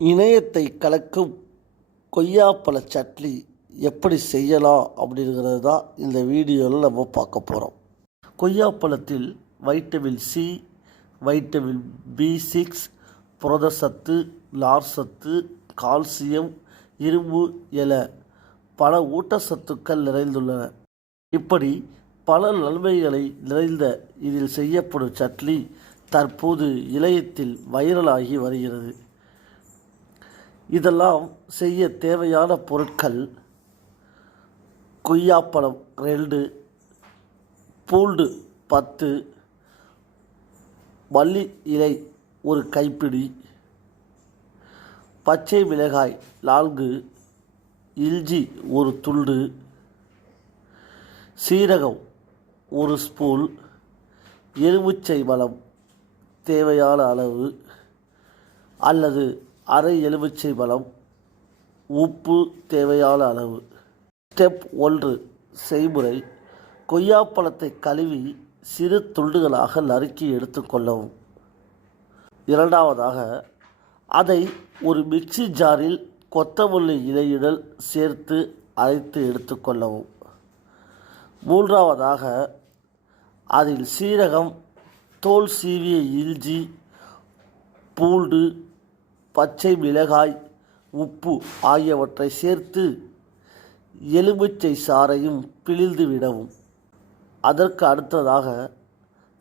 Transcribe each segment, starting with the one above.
இணையத்தை கலக்கும் கொய்யாப்பழ சட்னி எப்படி செய்யலாம் அப்படிங்கிறது தான் இந்த வீடியோவில் நம்ம பார்க்க போகிறோம். கொய்யாப்பழத்தில் வைட்டமின் சி, வைட்டமின் B6, புரதச்சத்து, நார்ச்சத்து, கால்சியம், இரும்பு என பல ஊட்டச்சத்துக்கள் நிறைந்துள்ளன. இப்படி பல நன்மைகளை நிறைந்த இதில் செய்யப்படும் சட்னி தற்போது இணையத்தில் வைரலாகி வருகிறது. இதெல்லாம் செய்ய தேவையான பொருட்கள்: கொய்யாப்பழம் 2, பூண்டு 10, மல்லி இலை 1 கைப்பிடி, பச்சை மிளகாய் 4, இஞ்சி 1 துண்டு, சீரகம் 1 ஸ்பூன், எலுமிச்சை பழம் தேவையான அளவு அல்லது அரை எலுமிச்சை பழம், உப்பு தேவையான அளவு. ஸ்டெப் 1: செய்முறை: கொய்யாப்பழத்தை கழுவி சிறு துண்டுகளாக நறுக்கி எடுத்துக்கொள்ளவும். இரண்டாவதாக, அதை ஒரு மிக்சி ஜாரில் கொத்தமல்லி இலையுடன் சேர்த்து அரைத்து எடுத்துக்கொள்ளவும். மூன்றாவதாக, அதில் சீரகம், தோல் சீவிய இஞ்சி, பூண்டு, பச்சை மிளகாய், உப்பு ஆகியவற்றை சேர்த்து எலுமிச்சை சாறையும் பிழிந்து விடவும். அதற்கு அடுத்ததாக,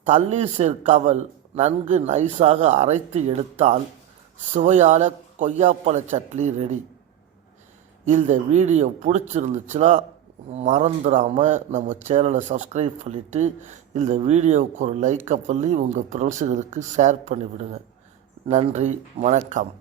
தண்ணீர் சேர்க்காமல் நன்கு நைஸாக அரைத்து எடுத்தால் சுவையான கொய்யாப்பழ சட்னி ரெடி. இந்த வீடியோ பிடிச்சிருந்துச்சுன்னா மறந்துடாமல் நம்ம சேனலை சப்ஸ்கிரைப் பண்ணிவிட்டு இந்த வீடியோவுக்கு ஒரு லைக்கை பண்ணி உங்கள் ஃப்ரெண்ட்ஸுகளுக்கு ஷேர் பண்ணிவிடுங்க. நன்றி, வணக்கம்.